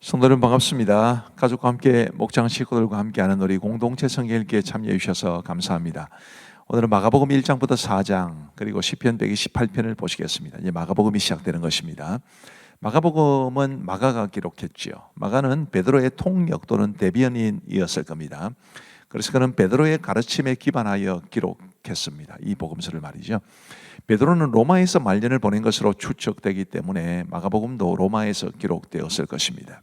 성도 여러분 반갑습니다. 가족과 함께 목장 식구들과 함께하는 우리 공동체 성경 읽기에 참여해 주셔서 감사합니다. 오늘은 마가복음 1장부터 4장 그리고 시편 128편을 보시겠습니다. 이제 마가복음이 시작되는 것입니다. 마가복음은 마가가 기록했지요. 마가는 베드로의 통역 또는 대변인이었을 겁니다. 그래서 그는 베드로의 가르침에 기반하여 기록했습니다. 이 복음서를 말이죠. 베드로는 로마에서 말년을 보낸 것으로 추측되기 때문에 마가복음도 로마에서 기록되었을 것입니다.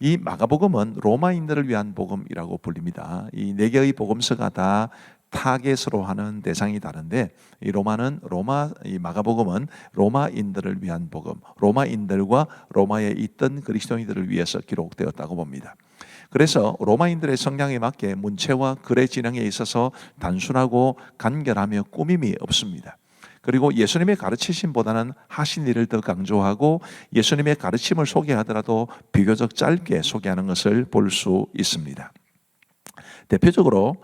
이 마가복음은 로마인들을 위한 복음이라고 불립니다. 이 네 개의 복음서가 다 타겟으로 하는 대상이 다른데 이 마가복음은 로마인들을 위한 복음, 로마인들과 로마에 있던 그리스도인들을 위해서 기록되었다고 봅니다. 그래서 로마인들의 성향에 맞게 문체와 글의 진행에 있어서 단순하고 간결하며 꾸밈이 없습니다. 그리고 예수님의 가르치심보다는 하신 일을 더 강조하고 예수님의 가르침을 소개하더라도 비교적 짧게 소개하는 것을 볼 수 있습니다. 대표적으로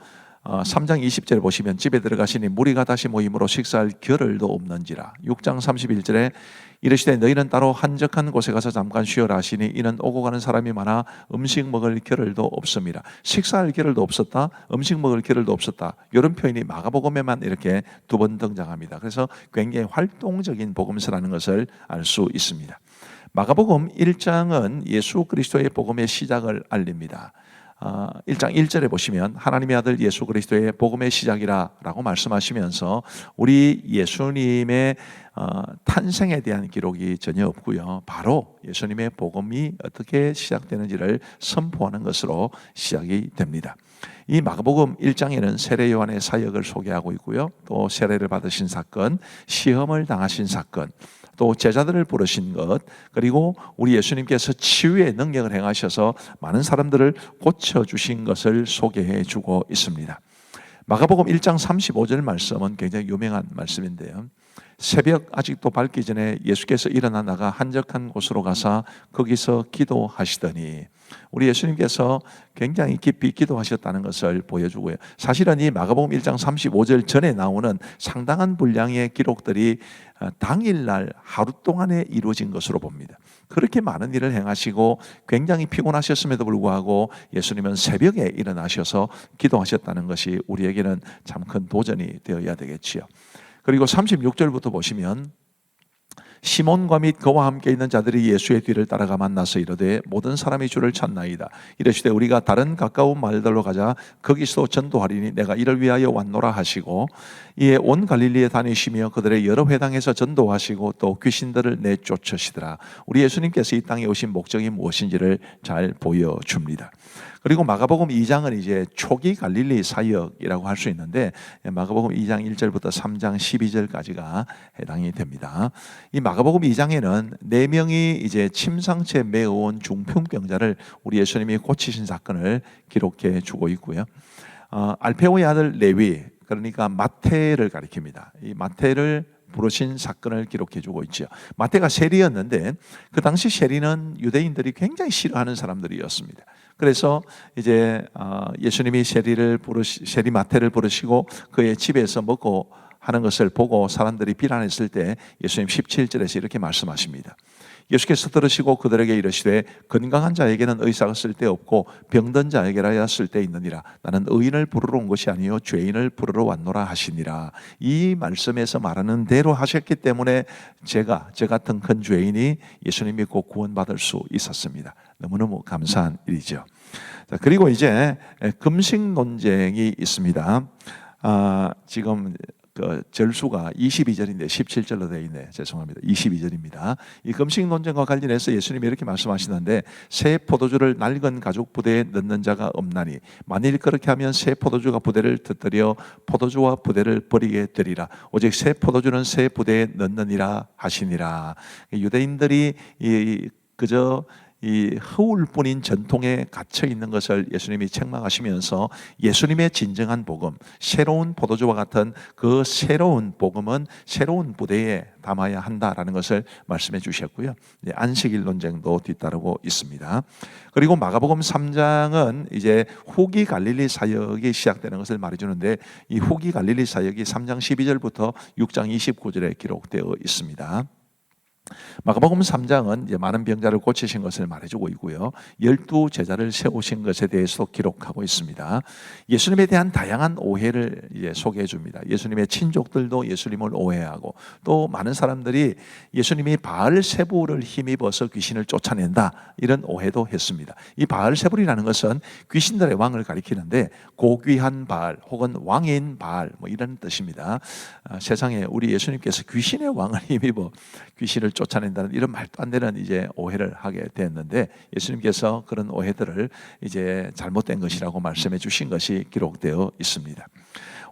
3장 20절에 보시면 집에 들어가시니 무리가 다시 모임으로 식사할 겨를도 없는지라. 6장 31절에 이르시되 너희는 따로 한적한 곳에 가서 잠깐 쉬어라 하시니 이는 오고 가는 사람이 많아 음식 먹을 겨를도 없음이라. 식사할 겨를도 없었다, 음식 먹을 겨를도 없었다. 이런 표현이 마가복음에만 이렇게 두 번 등장합니다. 그래서 굉장히 활동적인 복음서라는 것을 알 수 있습니다. 마가복음 1장은 예수 그리스도의 복음의 시작을 알립니다. 1장 1절에 보시면 하나님의 아들 예수 그리스도의 복음의 시작이라 라고 말씀하시면서 우리 예수님의 탄생에 대한 기록이 전혀 없고요. 바로 예수님의 복음이 어떻게 시작되는지를 선포하는 것으로 시작이 됩니다. 이 마가복음 1장에는 세례 요한의 사역을 소개하고 있고요. 또 세례를 받으신 사건, 시험을 당하신 사건, 또 제자들을 부르신 것, 그리고 우리 예수님께서 치유의 능력을 행하셔서 많은 사람들을 고쳐주신 것을 소개해 주고 있습니다. 마가복음 1장 35절 말씀은 굉장히 유명한 말씀인데요. 새벽 아직도 밝기 전에 예수께서 일어나 나가 한적한 곳으로 가사 거기서 기도하시더니, 우리 예수님께서 굉장히 깊이 기도하셨다는 것을 보여주고요. 사실은 이 마가복음 1장 35절 전에 나오는 상당한 분량의 기록들이 당일날 하루 동안에 이루어진 것으로 봅니다. 그렇게 많은 일을 행하시고 굉장히 피곤하셨음에도 불구하고 예수님은 새벽에 일어나셔서 기도하셨다는 것이 우리에게는 참 큰 도전이 되어야 되겠지요. 그리고 36절부터 보시면 시몬과 및 그와 함께 있는 자들이 예수의 뒤를 따라가 만나서 이르되 모든 사람이 주를 찾나이다. 이르시되 우리가 다른 가까운 마을들로 가자. 거기서 전도하리니 내가 이를 위하여 왔노라 하시고, 이에 온 갈릴리에 다니시며 그들의 여러 회당에서 전도하시고 또 귀신들을 내쫓으시더라. 우리 예수님께서 이 땅에 오신 목적이 무엇인지를 잘 보여줍니다. 그리고 마가복음 2장은 이제 초기 갈릴리 사역이라고 할 수 있는데 마가복음 2장 1절부터 3장 12절까지가 해당이 됩니다. 이 마가복음 2장에는 4명이 이제 침상체에 매어온 중풍병자를 우리 예수님이 고치신 사건을 기록해 주고 있고요. 알페오의 아들 레위, 그러니까 마태를 가리킵니다. 이 마태를 부르신 사건을 기록해 주고 있죠. 마태가 세리였는데 그 당시 세리는 유대인들이 굉장히 싫어하는 사람들이었습니다. 그래서 이제 예수님이 세리 마태를 부르시고 그의 집에서 먹고 하는 것을 보고 사람들이 비난했을 때 예수님 17절에서 이렇게 말씀하십니다. 예수께서 들으시고 그들에게 이르시되 건강한 자에게는 의사가 쓸데없고 병든 자에게라야 쓸데있느니라. 나는 의인을 부르러 온 것이 아니요 죄인을 부르러 왔노라 하시니라. 이 말씀에서 말하는 대로 하셨기 때문에 제 같은 큰 죄인이 예수님 믿고 구원받을 수 있었습니다. 너무너무 감사한 일이죠. 자, 그리고 이제 금식 논쟁이 있습니다. 지금 그 절수가 22절인데 17절로 되어 있네. 죄송합니다. 22절입니다. 이 금식 논쟁과 관련해서 예수님이 이렇게 말씀하시는데 새 포도주를 낡은 가죽 부대에 넣는 자가 없나니 만일 그렇게 하면 새 포도주가 부대를 터뜨려 포도주와 부대를 버리게 되리라. 오직 새 포도주는 새 부대에 넣느니라 하시니라. 유대인들이 그저 이 허울뿐인 전통에 갇혀 있는 것을 예수님이 책망하시면서 예수님의 진정한 복음, 새로운 포도주와 같은 그 새로운 복음은 새로운 부대에 담아야 한다라는 것을 말씀해 주셨고요. 안식일 논쟁도 뒤따르고 있습니다. 그리고 마가복음 3장은 이제 후기 갈릴리 사역이 시작되는 것을 말해주는데 이 후기 갈릴리 사역이 3장 12절부터 6장 29절에 기록되어 있습니다. 마가복음 3장은 이제 많은 병자를 고치신 것을 말해주고 있고요. 12제자를 세우신 것에 대해서도 기록하고 있습니다. 예수님에 대한 다양한 오해를 이제 소개해 줍니다. 예수님의 친족들도 예수님을 오해하고 또 많은 사람들이 예수님이 바알세불을 힘입어서 귀신을 쫓아낸다 이런 오해도 했습니다. 이 바알세불이라는 것은 귀신들의 왕을 가리키는데 고귀한 바알 혹은 왕인 바알 뭐 이런 뜻입니다. 세상에 우리 예수님께서 귀신의 왕을 힘입어 귀신을 쫓아낸다는 이런 말도 안 되는 이제 오해를 하게 됐는데 예수님께서 그런 오해들을 이제 잘못된 것이라고 말씀해 주신 것이 기록되어 있습니다.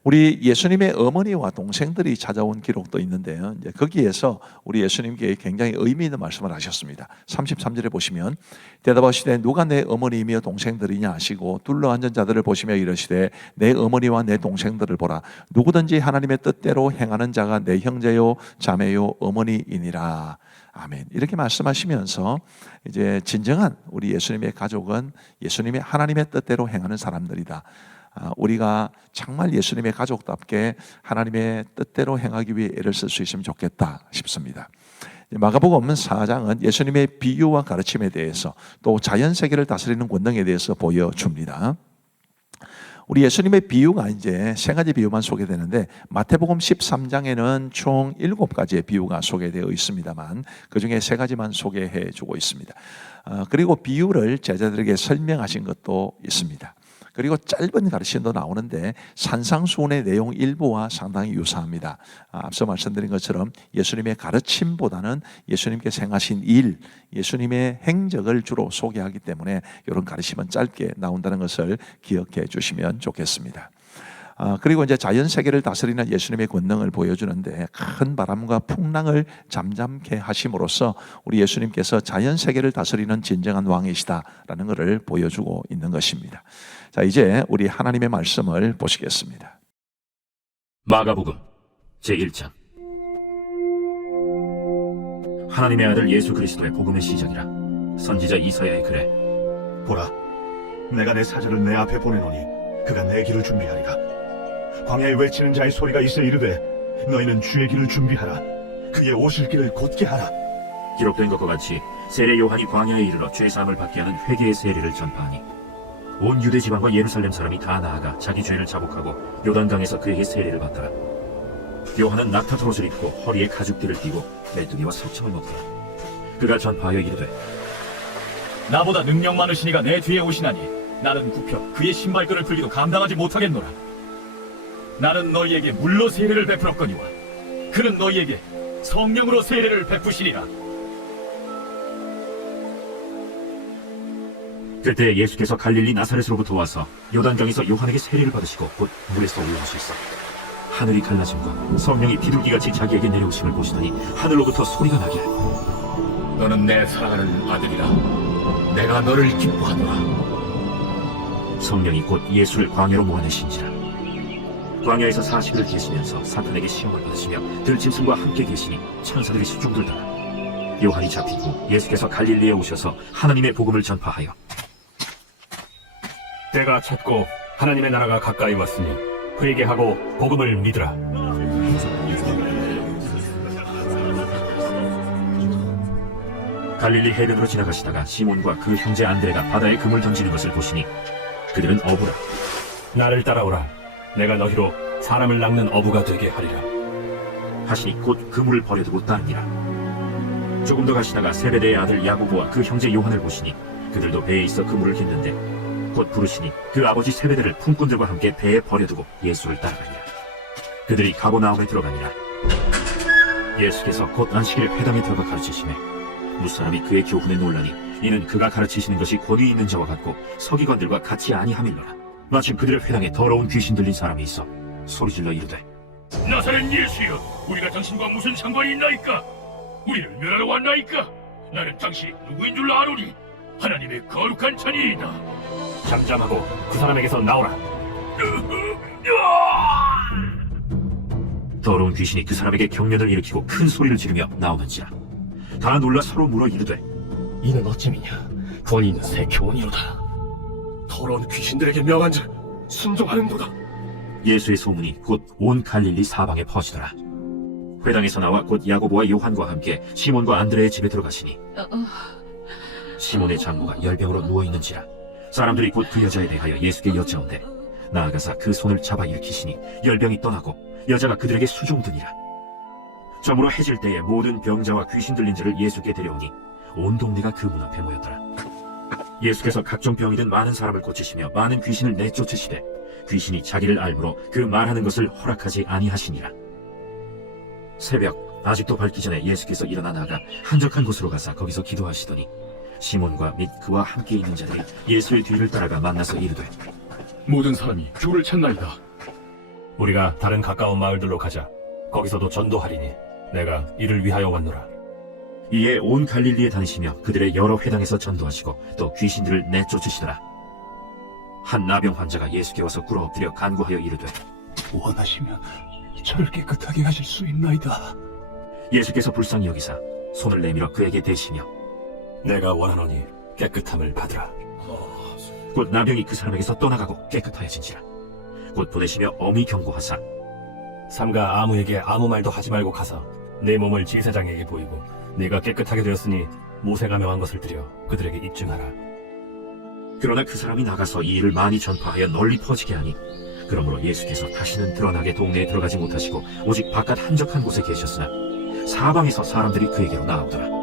우리 예수님의 어머니와 동생들이 찾아온 기록도 있는데요. 이제 거기에서 우리 예수님께 굉장히 의미 있는 말씀을 하셨습니다. 33절에 보시면 대답하시되 누가 내 어머니이며 동생들이냐 하시고 둘러앉은 자들을 보시며 이르시되 내 어머니와 내 동생들을 보라. 누구든지 하나님의 뜻대로 행하는 자가 내 형제요 자매요 어머니이니라. 아멘. 이렇게 말씀하시면서 이제 진정한 우리 예수님의 가족은 예수님의 하나님의 뜻대로 행하는 사람들이다. 우리가 정말 예수님의 가족답게 하나님의 뜻대로 행하기 위해 애를 쓸 수 있으면 좋겠다 싶습니다. 마가복음 4장은 예수님의 비유와 가르침에 대해서 또 자연세계를 다스리는 권능에 대해서 보여줍니다. 우리 예수님의 비유가 이제 세 가지 비유만 소개되는데 마태복음 13장에는 총 7가지의 비유가 소개되어 있습니다만 그중에 세 가지만 소개해 주고 있습니다. 그리고 비유를 제자들에게 설명하신 것도 있습니다. 그리고 짧은 가르침도 나오는데 산상수훈의 내용 일부와 상당히 유사합니다. 앞서 말씀드린 것처럼 예수님의 가르침보다는 예수님께서 행하신 일, 예수님의 행적을 주로 소개하기 때문에 이런 가르침은 짧게 나온다는 것을 기억해 주시면 좋겠습니다. 그리고 이제 자연 세계를 다스리는 예수님의 권능을 보여주는데 큰 바람과 풍랑을 잠잠케 하심으로써 우리 예수님께서 자연 세계를 다스리는 진정한 왕이시다라는 것을 보여주고 있는 것입니다. 자, 이제 우리 하나님의 말씀을 보시겠습니다. 마가복음 제1장. 하나님의 아들 예수 그리스도의 복음의 시작이라. 선지자 이사야의 글에 보라, 내가 내 사자를 내 앞에 보내노니 그가 내 길을 준비하리라. 광야에 외치는 자의 소리가 있어 이르되 너희는 주의 길을 준비하라. 그의 오실 길을 곧게 하라. 기록된 것과 같이 세례 요한이 광야에 이르러 죄사함을 받게 하는 회개의 세례를 전파하니 온 유대 지방과 예루살렘 사람이 다 나아가 자기 죄를 자복하고 요단강에서 그에게 세례를 받더라. 요한은 낙타트 옷을 입고 허리에 가죽띠를 띠고 메뚜기와 석청을 먹더라. 그가 전파하여 이르되 나보다 능력 많으신 이가 내 뒤에 오시나니 나는 굽혀 그의 신발끈을 풀기도 감당하지 못하겠노라. 나는 너희에게 물로 세례를 베풀었거니와 그는 너희에게 성령으로 세례를 베푸시리라. 그때 예수께서 갈릴리 나사렛으로부터 와서 요단강에서 요한에게 세례를 받으시고 곧 물에서 올라오시사 하늘이 갈라짐과 성령이 비둘기같이 자기에게 내려오심을 보시더니 하늘로부터 소리가 나기를 너는 내 사랑하는 아들이라. 내가 너를 기뻐하노라. 성령이 곧 예수를 광야로 모아내신지라. 광야에서 40일을 계시면서 사탄에게 시험을 받으시며 들짐승과 함께 계시니 천사들이 수중들더라. 요한이 잡히고 예수께서 갈릴리에 오셔서 하나님의 복음을 전파하여 때가 찼고 하나님의 나라가 가까이 왔으니 회개하고 복음을 믿으라. 갈릴리 해변으로 지나가시다가 시몬과 그 형제 안드레가 바다에 그물 던지는 것을 보시니 그들은 어부라. 나를 따라오라. 내가 너희로 사람을 낚는 어부가 되게 하리라. 하시니 곧 그물을 버려두고 따르니라. 조금 더 가시다가 세베대의 아들 야고보와 그 형제 요한을 보시니 그들도 배에 있어 그물을 깃는데 곧 부르시니 그 아버지 세베대를 품꾼들과 함께 배에 버려두고 예수를 따라가니라. 그들이 가버나움에 들어가니라. 예수께서 곧 안식일에 회당에 들어가 가르치시매 무사람이 그의 교훈에 놀라니 이는 그가 가르치시는 것이 권위 있는 자와 같고 서기관들과 같이 아니함일러라. 마침 그들의 회당에 더러운 귀신 들린 사람이 있어 소리질러 이르되 나사렛 예수여, 우리가 당신과 무슨 상관이 있나이까? 우리를 멸하러 왔나이까? 나는 당신이 누구인 줄 아노니 하나님의 거룩한 자니이다. 잠잠하고 그 사람에게서 나오라. 더러운 귀신이 그 사람에게 경련을 일으키고 큰 소리를 지르며 나오는지라. 다 놀라 서로 물어 이르되 이는 어찌미냐? 권위 있는 새 교훈이로다. 더러운 귀신들에게 명한 자 순종하는도다. 예수의 소문이 곧 온 갈릴리 사방에 퍼지더라. 회당에서 나와 곧 야고보와 요한과 함께 시몬과 안드레의 집에 들어가시니 시몬의 장모가 열병으로 누워있는지라 사람들이 곧 그 여자에 대하여 예수께 여짜온대 나아가사 그 손을 잡아 일으키시니 열병이 떠나고 여자가 그들에게 수종드니라. 저물어 해질 때에 모든 병자와 귀신 들린 자를 예수께 데려오니 온 동네가 그 문 앞에 모였더라. 예수께서 각종 병이 든 많은 사람을 고치시며 많은 귀신을 내쫓으시되 귀신이 자기를 알므로 그 말하는 것을 허락하지 아니하시니라. 새벽 아직도 밝기 전에 예수께서 일어나 나가 한적한 곳으로 가사 거기서 기도하시더니 시몬과 및 그와 함께 있는 자들이 예수의 뒤를 따라가 만나서 이르되 모든 사람이 주를 찾나이다. 우리가 다른 가까운 마을들로 가자. 거기서도 전도하리니 내가 이를 위하여 왔노라. 이에 온 갈릴리에 다니시며 그들의 여러 회당에서 전도하시고 또 귀신들을 내쫓으시더라. 한 나병 환자가 예수께 와서 꿇어 엎드려 간구하여 이르되 원하시면 저를 깨끗하게 하실 수 있나이다. 예수께서 불쌍히 여기사 손을 내밀어 그에게 대시며 내가 원하노니 깨끗함을 받으라. 곧 나병이 그 사람에게서 떠나가고 깨끗하여진지라. 곧 보내시며 엄히 경고하사 삼가 아무에게 아무 말도 하지 말고 가서 내 몸을 제사장에게 보이고 내가 깨끗하게 되었으니 모세가 명한 것을 드려 그들에게 입증하라. 그러나 그 사람이 나가서 이 일을 많이 전파하여 널리 퍼지게 하니 그러므로 예수께서 다시는 드러나게 동네에 들어가지 못하시고 오직 바깥 한적한 곳에 계셨으나 사방에서 사람들이 그에게로 나오더라.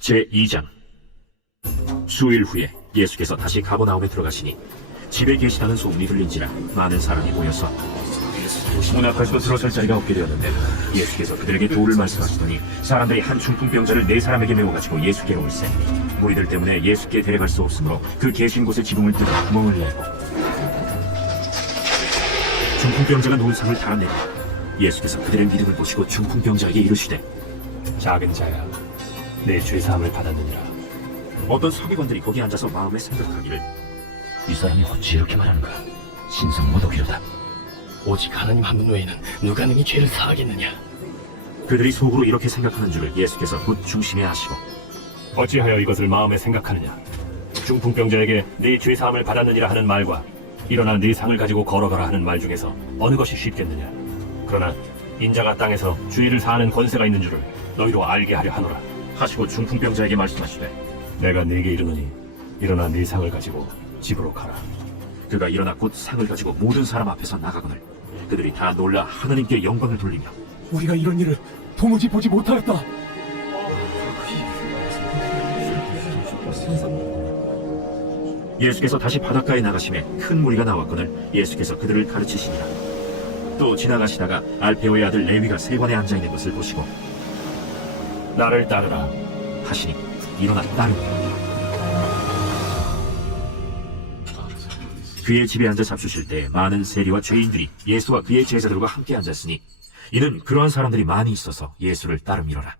제2장 수일 후에 예수께서 다시 가버나움에 들어가시니 집에 계시다는 소문이 들린지라 많은 사람이 모여서 문 앞에서도 들어설 자리가 없게 되었는데 예수께서 그들에게 도를 말씀하시더니 사람들이 한 중풍병자를 네 사람에게 메워가지고 예수께로 올세 무리들 때문에 예수께 데려갈 수 없으므로 그 계신 곳에 지붕을 뜯어 구멍을 내고 중풍병자가 놓은 상을 달아내고 예수께서 그들의 믿음을 보시고 중풍병자에게 이르시되 작은 자야, 내 죄사함을 받았느니라. 어떤 서기관들이 거기 앉아서 마음에 생각하기를 이 사람이 어찌 이렇게 말하는가? 신성모독이로다. 오직 하나님 한 분 외에는 누가 능히 죄를 사하겠느냐? 그들이 속으로 이렇게 생각하는 줄을 예수께서 곧 중심에 하시고 어찌하여 이것을 마음에 생각하느냐? 중풍병자에게 네 죄사함을 받았느니라 하는 말과 일어나 네 상을 가지고 걸어가라 하는 말 중에서 어느 것이 쉽겠느냐? 그러나 인자가 땅에서 주의를 사하는 권세가 있는 줄을 너희로 알게 하려 하노라. 하시고 중풍병자에게 말씀하시되 내가 네게 이르노니 일어나 네 상을 가지고 집으로 가라. 그가 일어나 곧 상을 가지고 모든 사람 앞에서 나가거늘 그들이 다 놀라 하나님께 영광을 돌리며 우리가 이런 일을 도무지 보지 못하였다. 예수께서 다시 바닷가에 나가심에 큰 무리가 나왔거늘 예수께서 그들을 가르치시니라. 또 지나가시다가 알페오의 아들 레위가 세관에 앉아있는 것을 보시고 나를 따르라. 하시니 일어나 따르니 그의 집에 앉아 잡수실 때 많은 세리와 죄인들이 예수와 그의 제자들과 함께 앉았으니 이는 그러한 사람들이 많이 있어서 예수를 따름이로라.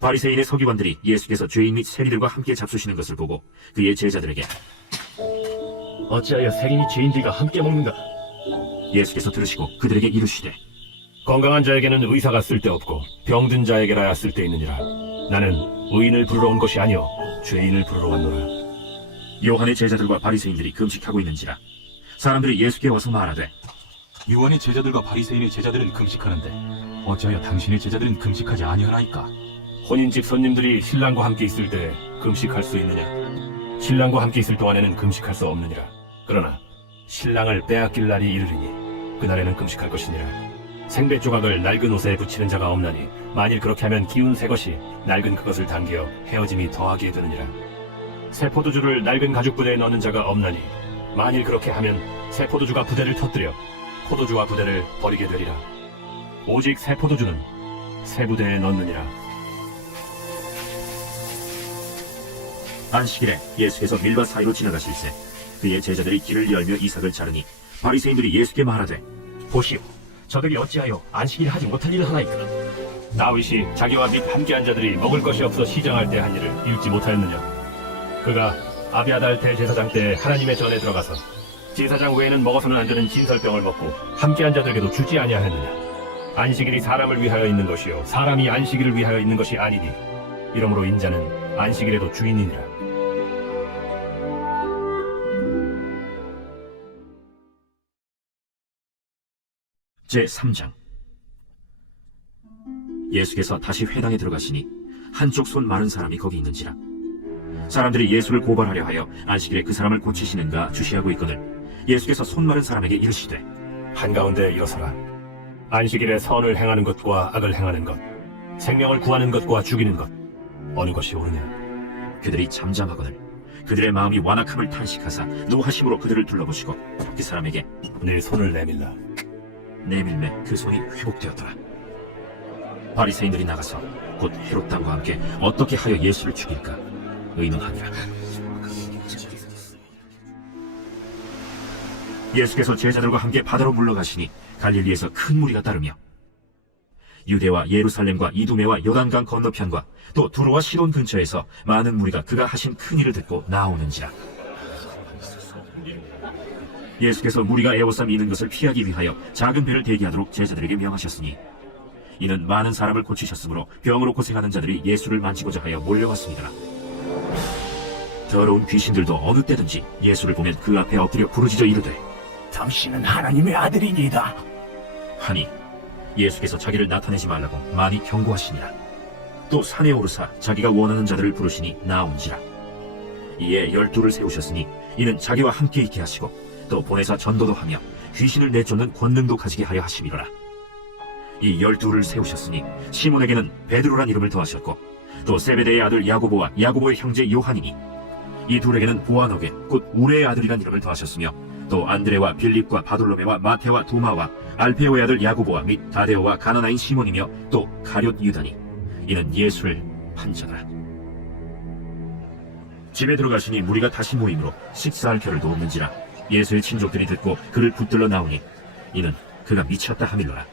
바리새인의 서기관들이 예수께서 죄인 및 세리들과 함께 잡수시는 것을 보고 그의 제자들에게 어찌하여 세린이 죄인들과 함께 먹는가? 예수께서 들으시고 그들에게 이르시되 건강한 자에게는 의사가 쓸데없고 병든 자에게라야 쓸데있느니라. 나는 의인을 부르러 온 것이 아니요 죄인을 부르러 왔노라. 요한의 제자들과 바리새인들이 금식하고 있는지라 사람들이 예수께 와서 말하되 요한의 제자들과 바리새인의 제자들은 금식하는데 어찌하여 당신의 제자들은 금식하지 아니하나이까? 혼인집 손님들이 신랑과 함께 있을 때 금식할 수 있느냐? 신랑과 함께 있을 동안에는 금식할 수 없느니라. 그러나 신랑을 빼앗길 날이 이르리니 그날에는 금식할 것이니라. 생배 조각을 낡은 옷에 붙이는 자가 없나니 만일 그렇게 하면 기운 새 것이 낡은 그것을 당겨 헤어짐이 더하게 되느니라. 새 포도주를 낡은 가죽 부대에 넣는 자가 없나니 만일 그렇게 하면 새 포도주가 부대를 터뜨려 포도주와 부대를 버리게 되리라. 오직 새 포도주는 새 부대에 넣느니라. 안식일에 예수께서 밀밭 사이로 지나가실새 그의 제자들이 길을 열며 이삭을 자르니 바리새인들이 예수께 말하되 보시오, 저들이 어찌하여 안식일 하지 못할 일을 하나이까? 다윗이 자기와 및 함께한 자들이 먹을 것이 없어 시장할 때 한 일을 읽지 못하였느냐? 그가 아비아달 대제사장 때 하나님의 전에 들어가서 제사장 외에는 먹어서는 안 되는 진설병을 먹고 함께한 자들에게도 주지 아니하였느냐? 안식일이 사람을 위하여 있는 것이요 사람이 안식일을 위하여 있는 것이 아니니 이러므로 인자는 안식일에도 주인이니라. 제3장. 예수께서 다시 회당에 들어가시니 한쪽 손 마른 사람이 거기 있는지라. 사람들이 예수를 고발하려 하여 안식일에 그 사람을 고치시는가 주시하고 있거늘 예수께서 손 마른 사람에게 이르시되 한가운데 일어서라. 안식일에 선을 행하는 것과 악을 행하는 것, 생명을 구하는 것과 죽이는 것, 어느 것이 옳으냐? 그들이 잠잠하거늘 그들의 마음이 완악함을 탄식하사 노하심으로 그들을 둘러보시고 그 사람에게 네 손을 내밀라. 내밀매 그 손이 회복되었더라. 바리새인들이 나가서 곧 헤롯 당과 함께 어떻게 하여 예수를 죽일까 의논하니라. 예수께서 제자들과 함께 바다로 물러가시니 갈릴리에서 큰 무리가 따르며 유대와 예루살렘과 이두메와 요단강 건너편과 또 두로와 시돈 근처에서 많은 무리가 그가 하신 큰 일을 듣고 나오는지라. 예수께서 무리가 에워싸 미는 것을 피하기 위하여 작은 배를 대기하도록 제자들에게 명하셨으니 이는 많은 사람을 고치셨으므로 병으로 고생하는 자들이 예수를 만지고자 하여 몰려왔습니다. 더러운 귀신들도 어느 때든지 예수를 보면 그 앞에 엎드려 부르짖어 이르되 당신은 하나님의 아들이니이다. 하니 예수께서 자기를 나타내지 말라고 많이 경고하시니라. 또 산에 오르사 자기가 원하는 자들을 부르시니 나온지라. 이에 12를 세우셨으니 이는 자기와 함께 있게 하시고 또 보내사 전도도 하며 귀신을 내쫓는 권능도 가지게 하려 하심이로라. 이 12를 세우셨으니 시몬에게는 베드로란 이름을 더하셨고 또 세베대의 아들 야고보와 야고보의 형제 요한이니 이 둘에게는 보아너게 곧 우레의 아들이란 이름을 더하셨으며 또 안드레와 빌립과 바돌로메와 마테와 도마와 알페오의 아들 야고보와 및 다데오와 가나나인 시몬이며 또 가룟 유다니 이는 예수를 판 자더라. 집에 들어가시니 무리가 다시 모임으로 식사할 겨를도 없는지라. 예수의 친족들이 듣고 그를 붙들러 나오니 이는 그가 미쳤다 하밀러라.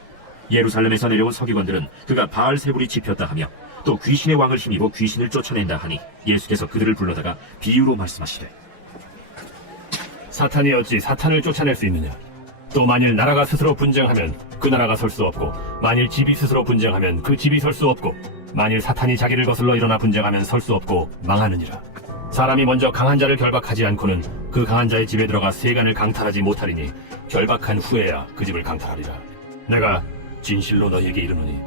예루살렘에서 내려온 서기관들은 그가 바알세불이 집혔다 하며 또 귀신의 왕을 힘입어 귀신을 쫓아낸다 하니 예수께서 그들을 불러다가 비유로 말씀하시되 사탄이 어찌 사탄을 쫓아낼 수 있느냐? 또 만일 나라가 스스로 분쟁하면 그 나라가 설 수 없고 만일 집이 스스로 분쟁하면 그 집이 설 수 없고 만일 사탄이 자기를 거슬러 일어나 분쟁하면 설 수 없고 망하느니라. 사람이 먼저 강한 자를 결박하지 않고는 그 강한 자의 집에 들어가 세간을 강탈하지 못하리니 결박한 후에야 그 집을 강탈하리라. 내가 진실로 너희에게 이르노니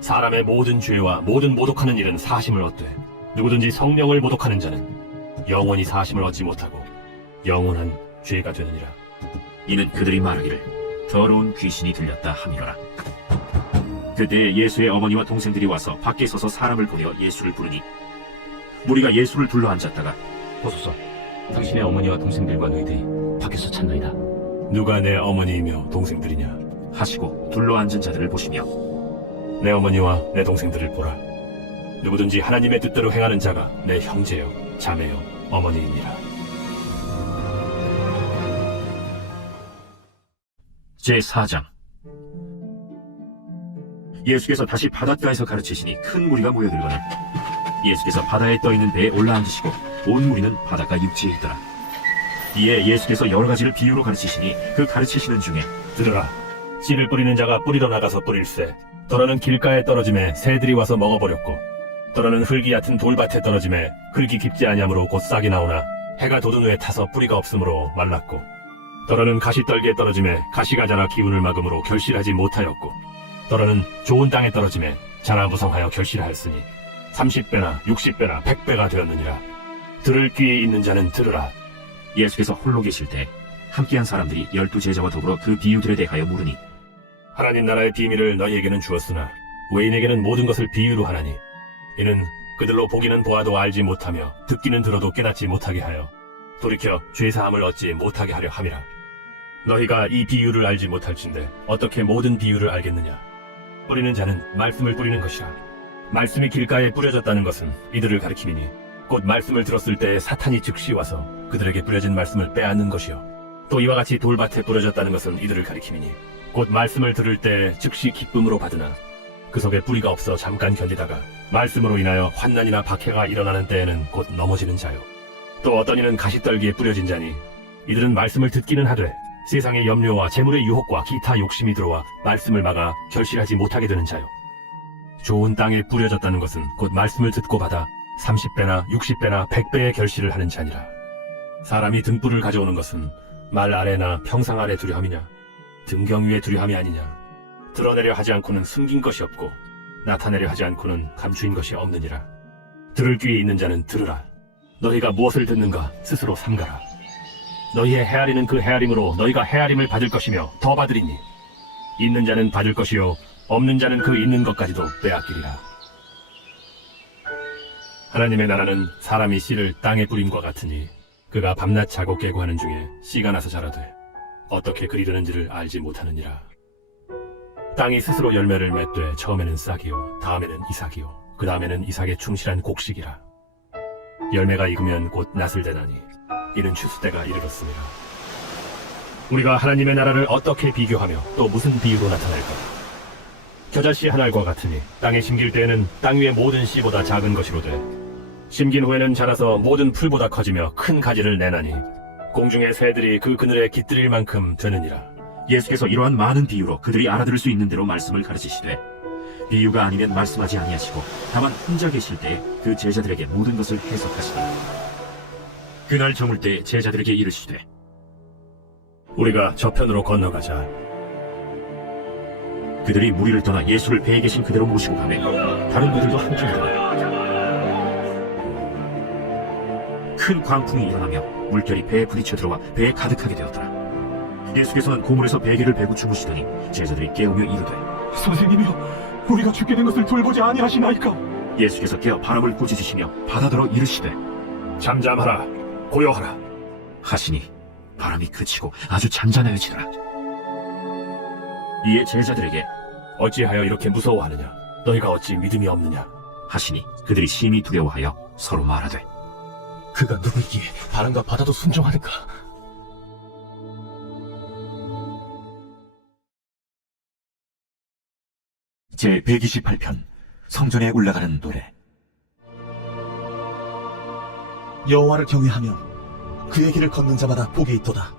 사람의 모든 죄와 모든 모독하는 일은 사심을 얻되 누구든지 성령을 모독하는 자는 영원히 사심을 얻지 못하고 영원한 죄가 되느니라. 이는 그들이 말하기를 더러운 귀신이 들렸다 하미로라. 그때 예수의 어머니와 동생들이 와서 밖에 서서 사람을 보내어 예수를 부르니 무리가 예수를 둘러 앉았다가 보소서, 당신의 어머니와 동생들과 너희들이 밖에서 찾나이다. 누가 내 어머니이며 동생들이냐? 하시고 둘러 앉은 자들을 보시며 내 어머니와 내 동생들을 보라. 누구든지 하나님의 뜻대로 행하는 자가 내 형제요 자매요 어머니이니라. 제4장. 예수께서 다시 바닷가에서 가르치시니 큰 무리가 모여들거늘 예수께서 바다에 떠있는 배에 올라앉으시고 온 무리는 바닷가 육지에 있더라. 이에 예수께서 여러 가지를 비유로 가르치시니 그 가르치시는 중에 들으라. 씨를 뿌리는 자가 뿌리러 나가서 뿌릴새. 더러는 길가에 떨어짐에 새들이 와서 먹어버렸고 더러는 흙이 얕은 돌밭에 떨어짐에 흙이 깊지 아니하므로 곧 싹이 나오나 해가 돋은 후에 타서 뿌리가 없으므로 말랐고 더러는 가시떨기에 떨어짐에 가시가 자라 기운을 막음으로 결실하지 못하였고 더러는 좋은 땅에 떨어짐에 자라 무성하여 결실하였으니 30배나 60배나 100배가 되었느니라. 들을 귀에 있는 자는 들으라. 예수께서 홀로 계실 때 함께한 사람들이 12제자와 더불어 그 비유들에 대하여 물으니 하나님 나라의 비밀을 너희에게는 주었으나 외인에게는 모든 것을 비유로 하나니 이는 그들로 보기는 보아도 알지 못하며 듣기는 들어도 깨닫지 못하게 하여 돌이켜 죄사함을 얻지 못하게 하려 함이라. 너희가 이 비유를 알지 못할진대 어떻게 모든 비유를 알겠느냐? 뿌리는 자는 말씀을 뿌리는 것이라. 말씀이 길가에 뿌려졌다는 것은 이들을 가리킴이니 곧 말씀을 들었을 때 사탄이 즉시 와서 그들에게 뿌려진 말씀을 빼앗는 것이요 또 이와 같이 돌밭에 뿌려졌다는 것은 이들을 가리킴이니 곧 말씀을 들을 때 즉시 기쁨으로 받으나 그 속에 뿌리가 없어 잠깐 견디다가 말씀으로 인하여 환난이나 박해가 일어나는 때에는 곧 넘어지는 자요 또 어떤 이는 가시떨기에 뿌려진 자니 이들은 말씀을 듣기는 하되 세상의 염려와 재물의 유혹과 기타 욕심이 들어와 말씀을 막아 결실하지 못하게 되는 자요 좋은 땅에 뿌려졌다는 것은 곧 말씀을 듣고 받아 30배나 60배나 100배의 결실을 하는 자니라. 사람이 등불을 가져오는 것은 말 아래나 평상 아래 두려함이냐 등경 위에 두려함이 아니냐. 드러내려 하지 않고는 숨긴 것이 없고 나타내려 하지 않고는 감추인 것이 없느니라. 들을 귀에 있는 자는 들으라. 너희가 무엇을 듣는가 스스로 삼가라. 너희의 헤아리는 그 헤아림으로 너희가 헤아림을 받을 것이며 더 받으리니 있는 자는 받을 것이요 없는 자는 그 있는 것까지도 빼앗기리라. 하나님의 나라는 사람이 씨를 땅에 뿌림과 같으니 그가 밤낮 자고 깨고 하는 중에 씨가 나서 자라되 어떻게 그리려는지를 알지 못하느니라. 땅이 스스로 열매를 맺되 처음에는 싹이요 다음에는 이삭이요 그 다음에는 이삭의 충실한 곡식이라. 열매가 익으면 곧 낫을 대나니 이는 추수 때가 이르렀습니다. 우리가 하나님의 나라를 어떻게 비교하며 또 무슨 비유로 나타낼까? 겨자씨 한 알과 같으니 땅에 심길 때에는 땅 위의 모든 씨보다 작은 것이로되 심긴 후에는 자라서 모든 풀보다 커지며 큰 가지를 내나니 공중의 새들이 그 그늘에 깃들일 만큼 되느니라. 예수께서 이러한 많은 비유로 그들이 알아들을 수 있는 대로 말씀을 가르치시되 비유가 아니면 말씀하지 아니하시고 다만 혼자 계실 때에 그 제자들에게 모든 것을 해석하시니 그날 저물 때 제자들에게 이르시되 우리가 저편으로 건너가자. 그들이 무리를 떠나 예수를 배에 계신 그대로 모시고 가매 다른 배들도 함께 가더라. 큰 광풍이 일어나며 물결이 배에 부딪혀 들어와 배에 가득하게 되었더라. 예수께서는 고물에서 베개를 베고 주무시더니 제자들이 깨우며 이르되 선생님이여, 우리가 죽게 된 것을 돌보지 아니하시나이까? 예수께서 깨어 바람을 꾸짖으시며 바다더러 이르시되 잠잠하라, 고요하라. 하시니 바람이 그치고 아주 잔잔해지더라. 이에 제자들에게 어찌하여 이렇게 무서워하느냐? 너희가 어찌 믿음이 없느냐? 하시니 그들이 심히 두려워하여 서로 말하되 그가 누구이기에 바람과 바다도 순종하는가? 제 128편 성전에 올라가는 노래. 여호와를 경외하며 그의 길을 걷는 자마다 복이 있도다.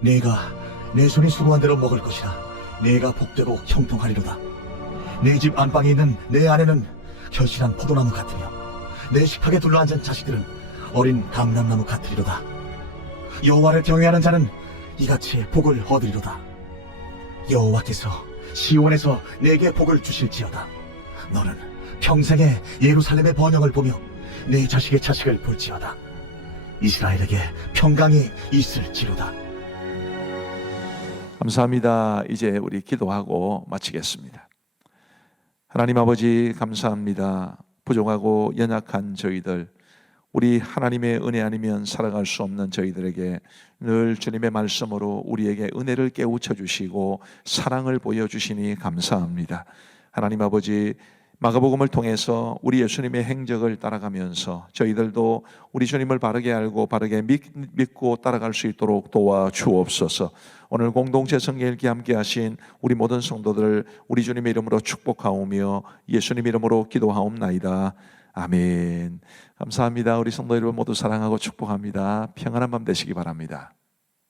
내가 내 손이 수고한 대로 먹을 것이라. 내가 복되고 형통하리로다. 내 집 안방에 있는 내 아내는 결실한 포도나무 같으며 내 식탁에 둘러앉은 자식들은 어린 감람나무 같으리로다. 여호와를 경외하는 자는 이같이 복을 얻으리로다. 여호와께서 시온에서 내게 복을 주실지어다. 너는 평생에 예루살렘의 번영을 보며 내 자식의 자식을 볼지어다. 이스라엘에게 평강이 있을지로다. 감사합니다. 이제 우리 기도하고 마치겠습니다. 하나님 아버지 감사합니다. 부족하고 연약한 저희들, 우리 하나님의 은혜 아니면 살아갈 수 없는 저희들에게 늘 주님의 말씀으로 우리에게 은혜를 깨우쳐 주시고 사랑을 보여주시니 감사합니다. 하나님 아버지, 마가복음을 통해서 우리 예수님의 행적을 따라가면서 저희들도 우리 주님을 바르게 알고 바르게 믿고 따라갈 수 있도록 도와주옵소서. 오늘 공동체 성경읽기 함께 하신 우리 모든 성도들 우리 주님의 이름으로 축복하오며 예수님 이름으로 기도하옵나이다. 아멘. 감사합니다. 우리 성도 여러분 모두 사랑하고 축복합니다. 평안한 밤 되시기 바랍니다.